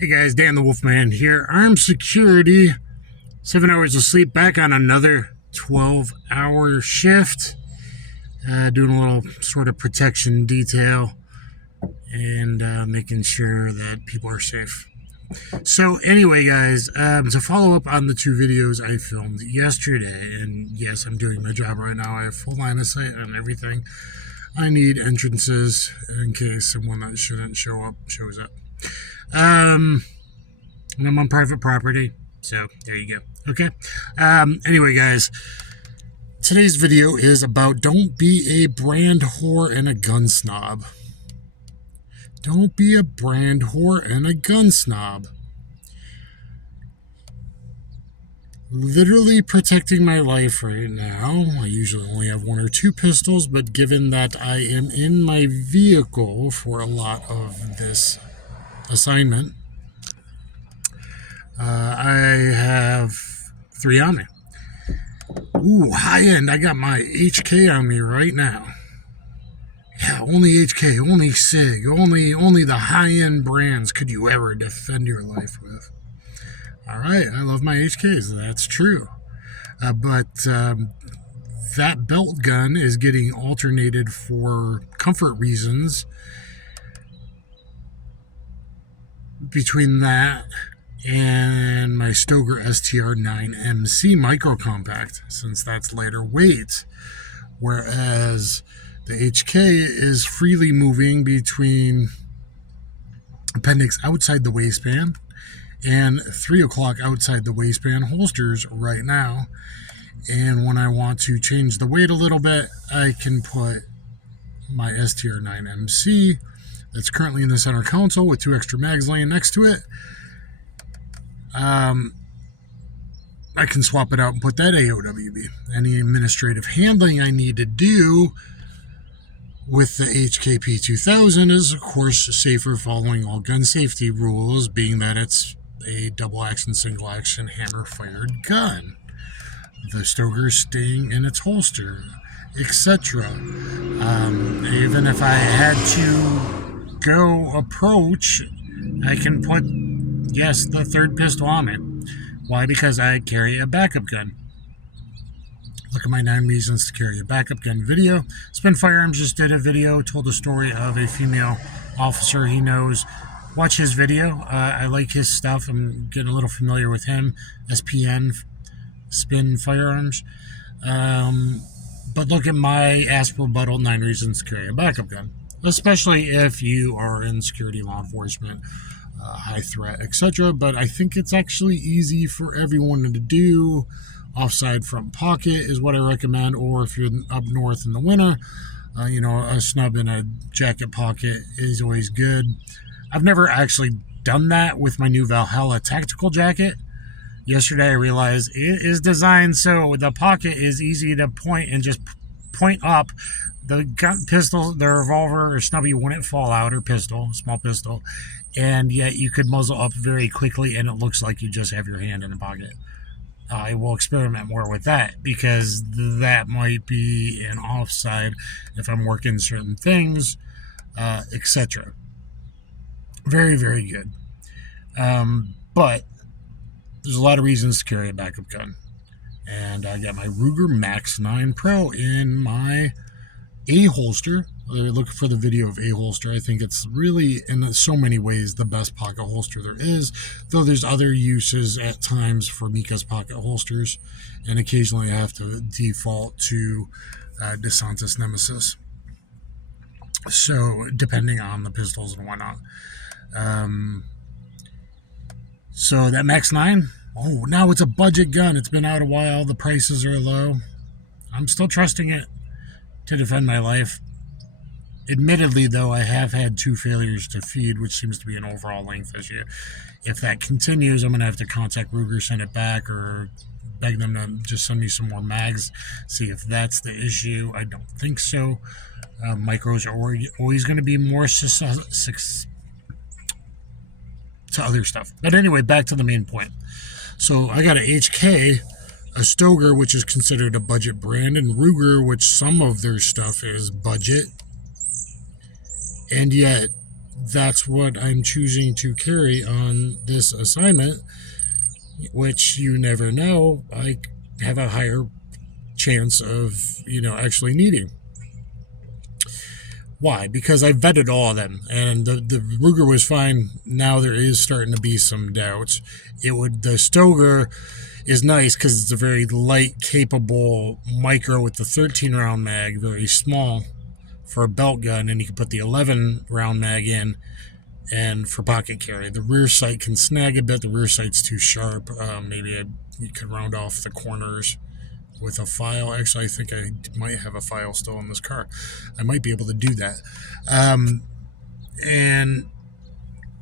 Hey guys, Dan the Wolfman here. Armed Security, 7 hours of sleep, back on another 12-hour shift. Doing a little sort of protection detail and making sure that people are safe. So anyway, guys, to follow up on the two videos I filmed yesterday, and yes, I'm doing my job right now. I have full line of sight on everything. I need entrances in case someone that shouldn't show up shows up. And I'm on private property, so there you go. Okay. Anyway, guys, today's video is about don't be a brand whore and a gun snob. Don't be a brand whore and a gun snob. Literally protecting my life right now. I usually only have one or two pistols, but given that I am in my vehicle for a lot of this assignment, I have 3 on me. Ooh, high end. I got my HK on me right now. Yeah, only HK, only SIG, only the high end brands could you ever defend your life with. All right, I love my HKs. That's true. But that belt gun is getting alternated for comfort reasons between that and my Stoeger STR9MC micro compact, since that's lighter weight, whereas the HK is freely moving between appendix outside the waistband and 3 o'clock outside the waistband holsters right now. And when I want to change the weight a little bit, I can put my STR9MC that's currently in the center console with 2 extra mags laying next to it. I can swap it out and put that AOWB. Any administrative handling I need to do with the HKP 2000 is, of course, safer, following all gun safety rules, being that it's a double action, single action, hammer fired gun. The Stoeger staying in its holster, etc. Even if I had to go approach, I can put, yes, the third pistol on it. Why? Because I carry a backup gun. Look at my 9 reasons to carry a backup gun video. Spin Firearms just did a video, told the story of a female officer he knows. Watch his video. I like his stuff. I'm getting a little familiar with him. SPN, Spin Firearms. But look at my Ask Rebuttal 9 reasons to carry a backup gun. Especially if you are in security, law enforcement, high threat, etc. But I think it's actually easy for everyone to do. Offside front pocket is what I recommend, or if you're up north in the winter, a snub in a jacket pocket is always good. I've never actually done that with my new Valhalla tactical jacket. Yesterday I realized it is designed so the pocket is easy to point and just point up. The gun, pistol, the revolver or snubby wouldn't fall out, or pistol, small pistol, and yet you could muzzle up very quickly and it looks like you just have your hand in the pocket. I will experiment more with that, because that might be an offside if I'm working certain things, etc. Very, very good. But there's a lot of reasons to carry a backup gun. And I got my Ruger Max 9 Pro in my A holster. Look for the video of A holster. I think it's really, in so many ways, the best pocket holster there is, though there's other uses at times for Mika's pocket holsters, and occasionally I have to default to DeSantis Nemesis, so depending on the pistols and whatnot. So that Max 9, oh, now it's a budget gun. It's been out a while. The prices are low. I'm still trusting it to defend my life. Admittedly, though, I have had 2 failures to feed, which seems to be an overall length issue. If that continues, I'm going to have to contact Ruger, send it back, or beg them to just send me some more mags, see if that's the issue. I don't think so. Micros are always going to be more to other stuff. But anyway, back to the main point. So I got a HK, a Stoeger, which is considered a budget brand, and Ruger, which some of their stuff is budget. And yet that's what I'm choosing to carry on this assignment, which you never know, I have a higher chance of, actually needing. Why? Because I vetted all of them, and the Ruger was fine. Now there is starting to be some doubts. The Stoeger is nice because it's a very light, capable micro with the 13 round mag, very small for a belt gun, and you can put the 11 round mag in, and for pocket carry. The rear sight can snag a bit. The rear sight's too sharp. You could round off the corners with a file. Actually, I think I might have a file still in this car. I might be able to do that. And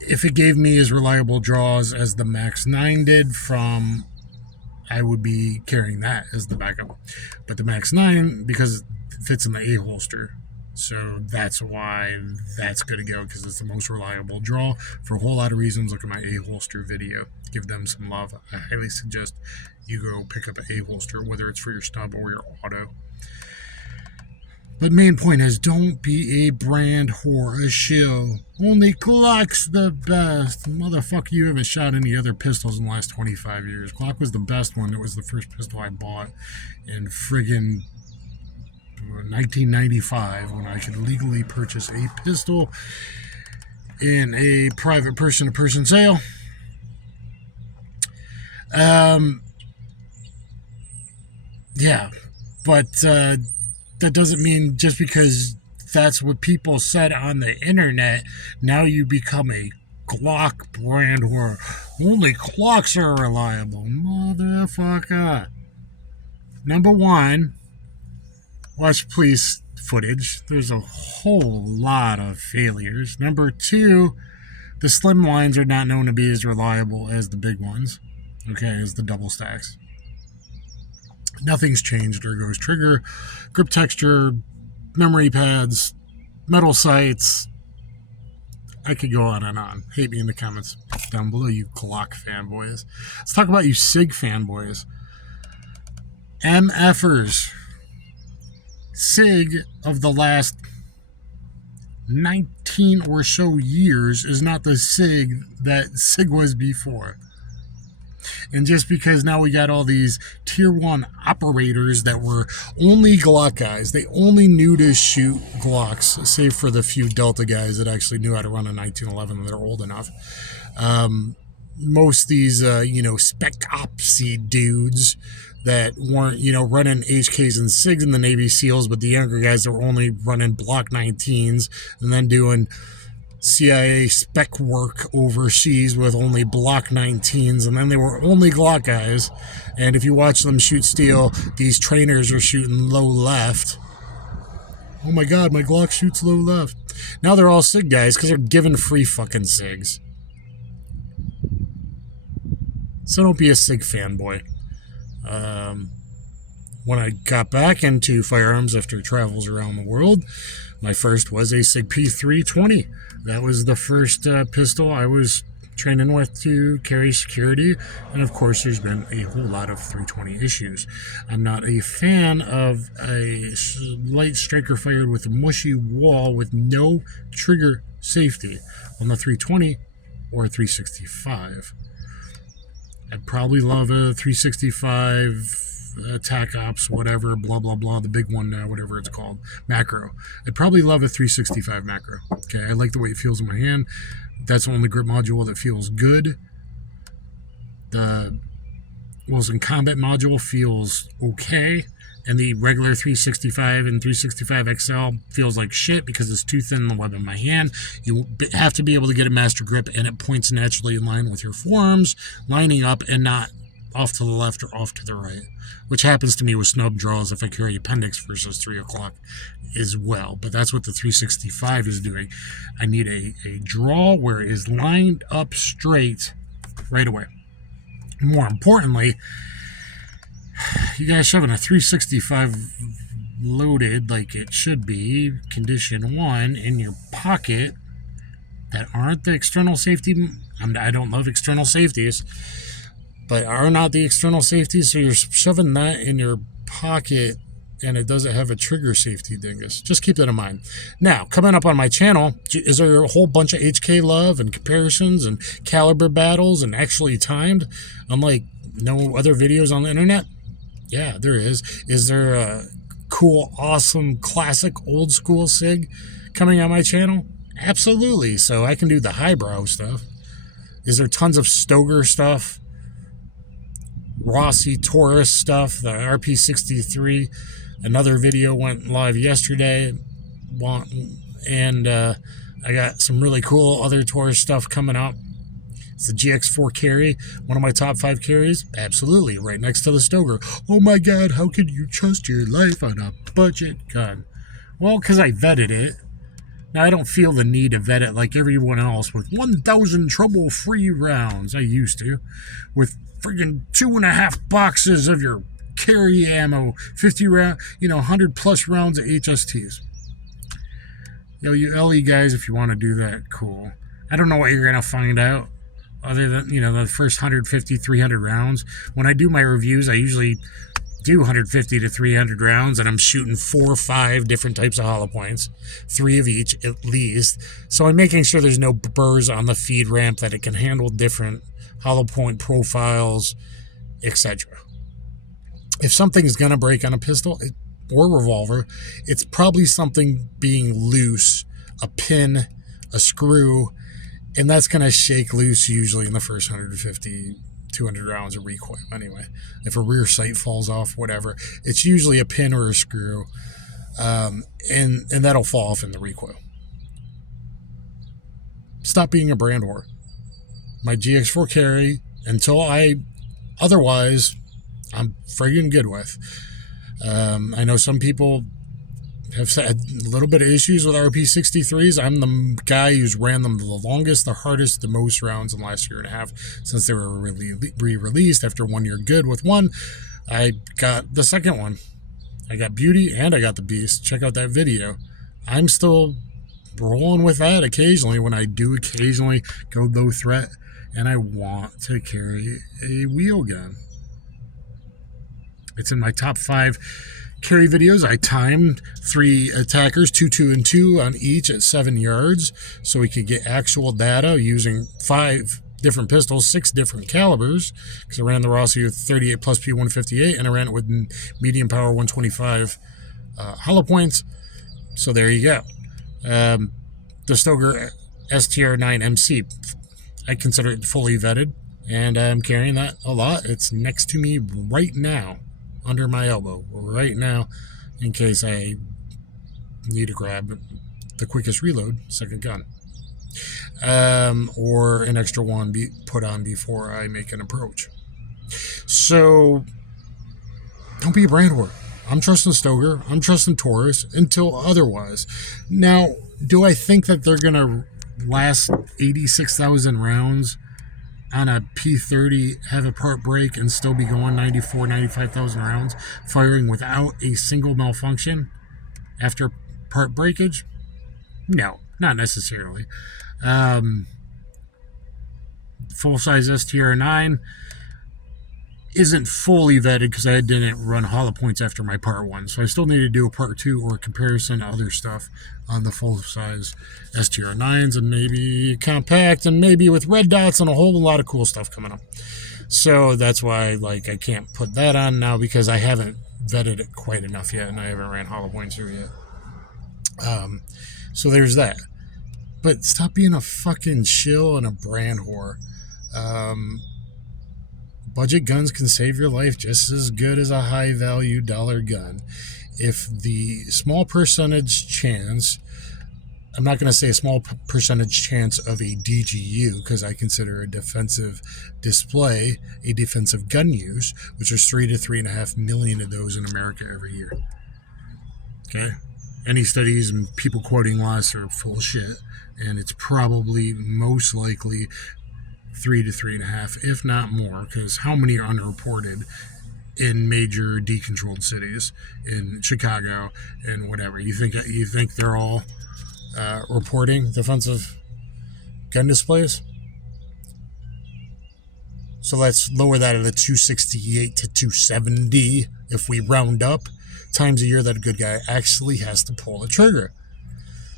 if it gave me as reliable draws as the Max 9 did I would be carrying that as the backup. But the Max 9, because it fits in the A holster, so that's why that's going to go, because it's the most reliable draw for a whole lot of reasons. Look at my A holster video. Give them some love. I highly suggest you go pick up an A holster, whether it's for your stub or your auto. But main point is, don't be a brand whore, a shill. Only Glock's the best. Motherfucker, you haven't shot any other pistols in the last 25 years. Glock was the best one. It was the first pistol I bought in friggin' 1995, when I could legally purchase a pistol in a private person-to-person sale. Yeah, but that doesn't mean just because that's what people said on the internet, now you become a Glock brand whore. Only Glocks are reliable. Motherfucker. Number one, watch police footage. There's a whole lot of failures. Number two, the slim lines are not known to be as reliable as the big ones. Okay, as the double stacks. Nothing's changed. Ergos trigger, grip texture, memory pads, metal sights. I could go on and on. Hate me in the comments down below, you Glock fanboys. Let's talk about you SIG fanboys. MFers. SIG of the last 19 or so years is not the SIG that SIG was before. And just because now we got all these tier 1 operators that were only Glock guys, they only knew to shoot Glocks, save for the few Delta guys that actually knew how to run a 1911 that are old enough. Most of these, spec opsy dudes that weren't, running HKs and SIGs in the Navy SEALs, but the younger guys that were only running Block 19s and then doing CIA spec work overseas with only Block 19s, and then they were only Glock guys. And if you watch them shoot steel, these trainers are shooting low left. Oh my god, my Glock shoots low left. Now they're all SIG guys because they're given free fucking SIGs. So don't be a SIG fanboy. When I got back into firearms after travels around the world, my first was a SIG P320. That was the first pistol I was training with to carry security, and of course there's been a whole lot of 320 issues. I'm not a fan of a light striker fired with a mushy wall with no trigger safety on the 320 or a 365. I'd probably love a 365 attack ops, whatever, blah, blah, blah, the big one, whatever it's called, macro. I'd probably love a 365 macro. Okay, I like the way it feels in my hand. That's the only grip module that feels good. The Wilson Combat module feels okay, and the regular 365 and 365 XL feels like shit because it's too thin in the web in my hand. You have to be able to get a master grip, and it points naturally in line with your forearms, lining up and not off to the left or off to the right, which happens to me with snub draws if I carry appendix versus 3 o'clock as well. But that's what the 365 is doing. I need a draw where it is lined up straight right away. More importantly, you guys shoving a 365 loaded like it should be, condition 1, in your pocket that aren't the external safety. I don't love external safeties, but are not the external safeties, so you're shoving that in your pocket and it doesn't have a trigger safety dingus. Just keep that in mind. Now, coming up on my channel, is there a whole bunch of HK love and comparisons and caliber battles and actually timed, unlike no other videos on the internet? Yeah, there is. Is there a cool, awesome, classic, old school SIG coming on my channel? Absolutely. So I can do the highbrow stuff. Is there tons of Stoeger stuff? Rossi Taurus stuff, the RP63. Another video went live yesterday, and I got some really cool other Taurus stuff coming up. It's the GX4 carry, one of my top 5 carries. Absolutely, right next to the Stoeger. Oh my God, how could you trust your life on a budget gun? Well, because I vetted it. Now, I don't feel the need to vet it like everyone else with 1,000 trouble-free rounds. I used to, with friggin' 2.5 boxes of your carry ammo, 50 round, 100 plus rounds of HSTs. You LE guys, if you want to do that, cool. I don't know what you're gonna find out, other than the first 150, 300 rounds. When I do my reviews, I usually do 150 to 300 rounds, and I'm shooting 4 or 5 different types of hollow points, 3 of each at least. So I'm making sure there's no burrs on the feed ramp, that it can handle different hollow point profiles, etc. If something's gonna break on a pistol or revolver, it's probably something being loose, a pin, a screw, and that's gonna shake loose usually in the first 150, 200 rounds of recoil anyway. If a rear sight falls off, whatever, it's usually a pin or a screw, and that'll fall off in the recoil. Stop being a brand whore. My GX4 carry, until otherwise, I'm friggin' good with. I know some people have had a little bit of issues with RP63s. I'm the guy who's ran them the longest, the hardest, the most rounds in the last year and a half since they were re-released. After 1 year good with one, I got the second one. I got Beauty and I got the Beast. Check out that video. I'm still rolling with that occasionally when I do occasionally go low threat and I want to carry a wheel gun. It's in my top 5 carry videos. I timed 3 attackers, 2, 2, and 2 on each at 7 yards, so we could get actual data using 5 different pistols, 6 different calibers, because I ran the Rossi with 38 plus P158, and I ran it with medium power 125 hollow points. So there you go. The Stoeger STR9 MC, I consider it fully vetted, and I'm carrying that a lot. It's next to me right now, under my elbow right now, in case I need to grab the quickest reload second gun, or an extra one put on before I make an approach. So don't be a brand whore. I'm trusting Stoeger, I'm trusting Taurus until otherwise. Now, do I think that they're gonna last 86,000 rounds on a P30, have a part break, and still be going 94, 95,000 rounds, firing without a single malfunction after part breakage? No, not necessarily. Full-size STR9 isn't fully vetted because I didn't run hollow points after my part 1, so I still need to do a part 2 or a comparison to other stuff on the full-size STR9s, and maybe compact, and maybe with red dots, and a whole lot of cool stuff coming up. So that's why I can't put that on now, because I haven't vetted it quite enough yet, and I haven't ran hollow points through yet. So there's that. But stop being a fucking shill and a brand whore. Budget guns can save your life just as good as a high-value dollar gun. If the small percentage chance, I'm not going to say a small percentage chance of a DGU, because I consider a defensive display a defensive gun use, which is 3 to 3.5 million of those in America every year. Okay? Any studies and people quoting loss are full of shit, and it's probably most likely 3 to 3.5, if not more, because how many are underreported in major decontrolled cities, in Chicago and whatever? You think they're all reporting defensive gun displays? So let's lower that to 268 to 270 if we round up. times a year that a good guy actually has to pull the trigger.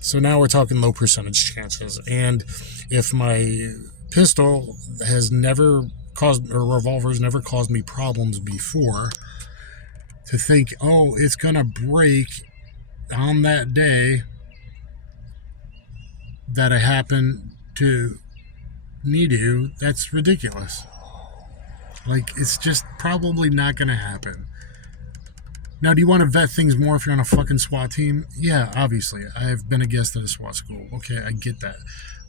So now we're talking low percentage chances. And if my pistol has never caused, or revolver's never caused me problems before, to think, oh, it's going to break on that day that I happen to need to, that's ridiculous. Like, it's just probably not going to happen. Now, do you want to vet things more if you're on a fucking SWAT team? Yeah, obviously. I've been a guest at a SWAT school. Okay, I get that.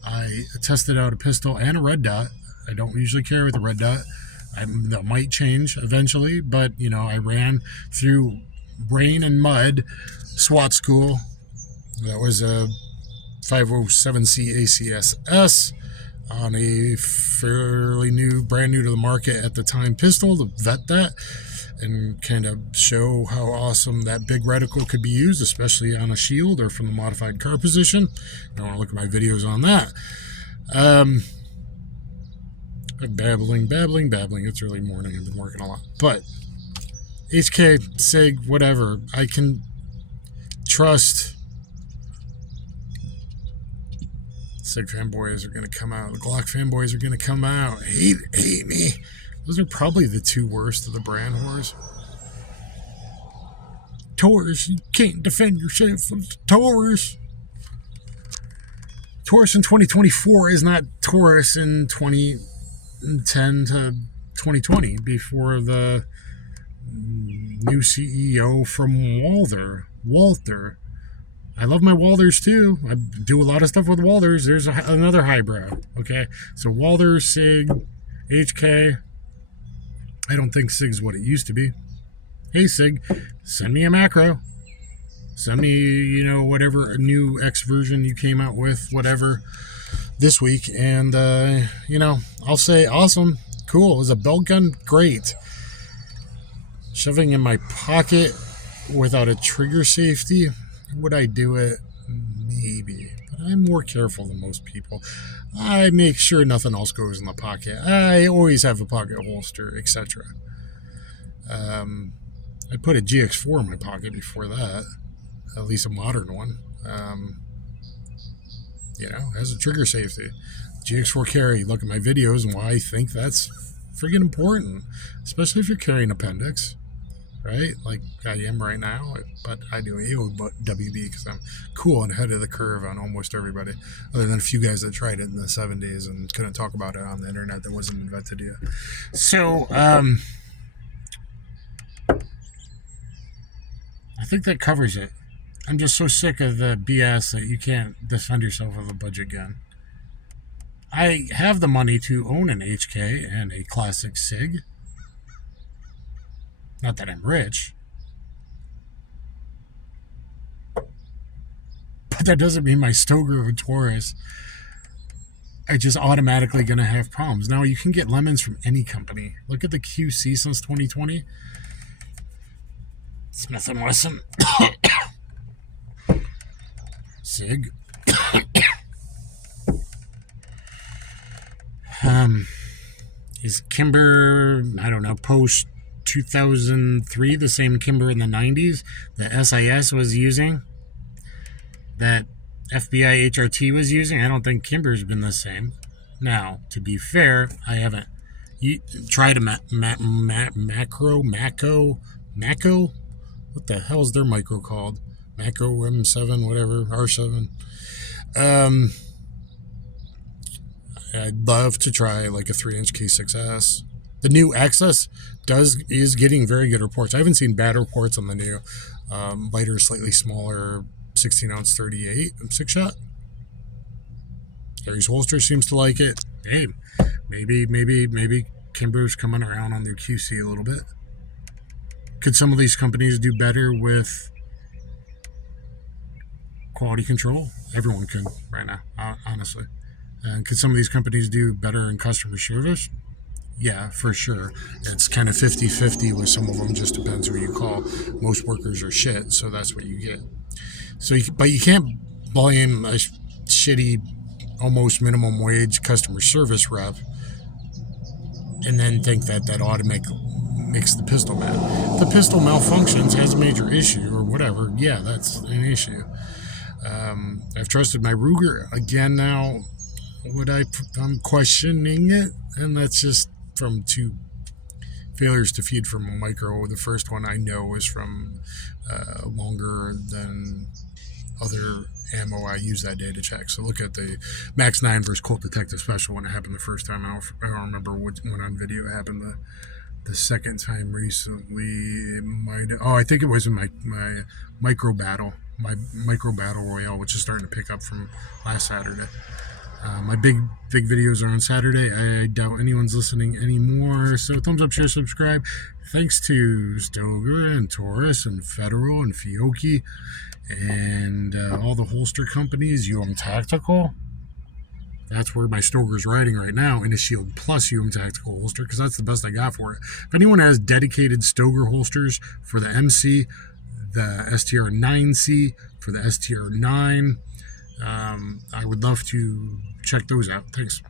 I tested out a pistol and a red dot. I don't usually carry with a red dot. That might change eventually, but, you know, I ran through rain and mud SWAT school. That was a 507C ACSS on a fairly brand new to the market at the time pistol to vet that and kind of show how awesome that big reticle could be used, especially on a shield or from the modified car position. You want to look at my videos on that. I'm babbling. It's early morning. I've been working a lot. But HK, SIG, whatever. I can trust SIG FanBoys are going to come out. The Glock Fanboys are going to come out. Hate me. Those are probably the two worst of the brand wars. Taurus, you can't defend yourself from Taurus. Taurus in 2024 is not Taurus in 2010 to 2020 before the new CEO from Walther. I love my Walthers too. I do a lot of stuff with Walthers. There's another highbrow. Okay, so Walther, SIG, HK. I don't think SIG's what it used to be. Hey SIG, send me a macro. Send me, you know, whatever new X version you came out with, whatever, this week. And, you know, I'll say awesome, cool. It was a belt gun, great. Shoving in my pocket without a trigger safety, would I do it? Maybe. But I'm more careful than most people. I make sure nothing else goes in the pocket. I always have a pocket holster, etc. I put a GX4 in my pocket before that. At least a modern one. You know, has a trigger safety. GX4 carry. Look at my videos and why I think that's friggin' important. Especially if you're carrying appendix. Right? Like I am right now. But I do AOWB because I'm cool and ahead of the curve on almost everybody. Other than a few guys that tried it in the 70s and couldn't talk about it on the internet that wasn't invented yet. So, I think that covers it. I'm just so sick of the BS that you can't defend yourself with a budget gun. I have the money to own an HK and a classic SIG. Not that I'm rich. But that doesn't mean my Stoeger Taurus are just automatically going to have problems. Now, you can get lemons from any company. Look at the QC since 2020. Smith & Wesson. SIG. Is Kimber, I don't know, post 2003, the same Kimber in the 90s that SIS was using, that FBI HRT was using? I don't think Kimber's been the same. Now, to be fair, I haven't tried a Mako? What the hell is their micro called? Mako M7, whatever, R7. I'd love to try like a 3-inch K6S. The new Access is getting very good reports. I haven't seen bad reports on the new lighter, slightly smaller 16-ounce 38 6-shot. Harry's Holster seems to like it. Hey, maybe Kimber's coming around on their QC a little bit. Could some of these companies do better with quality control? Everyone could right now, honestly. And could some of these companies do better in customer service? Yeah, for sure. It's kind of 50-50 with some of them. Just depends who you call. Most workers are shit, so that's what you get. But you can't blame a shitty, almost minimum wage customer service rep and then think that makes the pistol bad. If the pistol malfunctions, has a major issue or whatever, yeah, that's an issue. I've trusted my Ruger again now. I'm questioning it, and that's just from 2 failures to feed from a micro. The first one I know is from longer than other ammo I used that day to check. So look at the Max 9 versus Colt Detective Special when it happened the first time. I don't remember what one on video it happened the second time recently. It might. Oh, I think it was in my micro battle, royale, which is starting to pick up from last Saturday. My big videos are on Saturday. I doubt anyone's listening anymore. So thumbs up, share, subscribe. Thanks to Stoeger and Taurus and Federal and Fiocchi and all the holster companies. Tactical. That's where my Stoeger's riding right now, in a Shield Plus Tactical holster, because that's the best I got for it. If anyone has dedicated Stoeger holsters for the MC, the STR 9C, for the STR 9, I would love to check those out. Thanks.